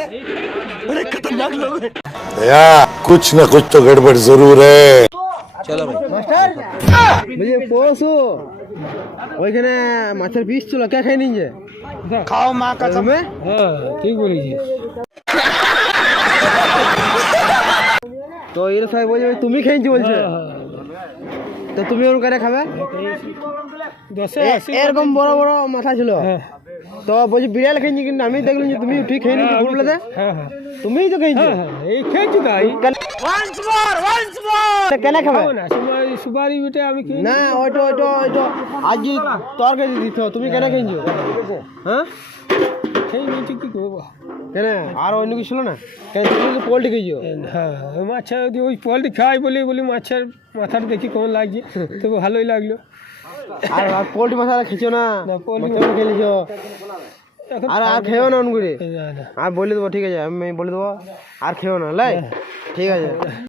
अरे खतरनाक लोग हैं यार, कुछ ना कुछ तो गड़बड़ जरूर है। চলো ভাই মাস্টার বুঝে পড়ছো ওইখানে মাছের পিস ছিল কে খাই নিয়ে খাও মা কাছে হ্যাঁ ঠিক বলেছি তো এর সবাই বলছে তুমি খেয়েছি বলছে তো তুমি ওর কারে খাবে এরকম বড় বড় মাথা ছিল তো বলছি বিড়াল খেয়েছি কিন্তু আমি দেখলাম যে তুমি ঠিক খেয়ে নিয়েছি বললে তুমিই তো খেয়েছি এই খেয়েছি তাই কেন খাবে সুপারি বিটে আমি খেয়ে না ওইটা ওইটা ওইটা আজ তোর কাছে দিত তুমি কেন খেয়েছো হ্যাঁ খেয়ে নিয়েছি কি করবো কেন আর অন্য কিছু ছিল না কেন তুমি পোল্ট্রি খেয়েছো হ্যাঁ মাছ ওই পোল্ট্রি খাই বলি মাছের মাথাটা দেখি কেমন লাগছে তবে ভালোই লাগলো আর পোল্ট্রি মাথা খেয়েছো না পোল্ট্রি খেয়েছো আর আর খেও না অন করে আর বলে দেবো ঠিক আছে আমি বলে দেবো আর খেও না লাই ঠিক আছে